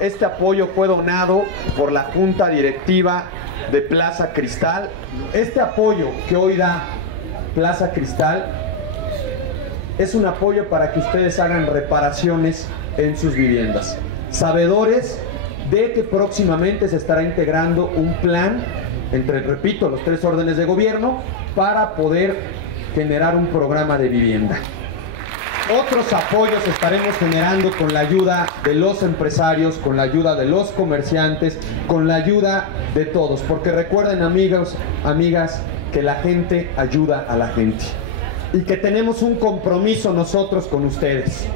este apoyo fue donado por la Junta Directiva de Plaza Cristal. Este apoyo que hoy da Plaza Cristal es un apoyo para que ustedes hagan reparaciones en sus viviendas, sabedores de que próximamente se estará integrando un plan entre, repito, los 3 órdenes de gobierno para poder generar un programa de vivienda. Otros apoyos estaremos generando con la ayuda de los empresarios, con la ayuda de los comerciantes, con la ayuda de todos, porque recuerden, amigos, amigas, que la gente ayuda a la gente y que tenemos un compromiso nosotros con ustedes.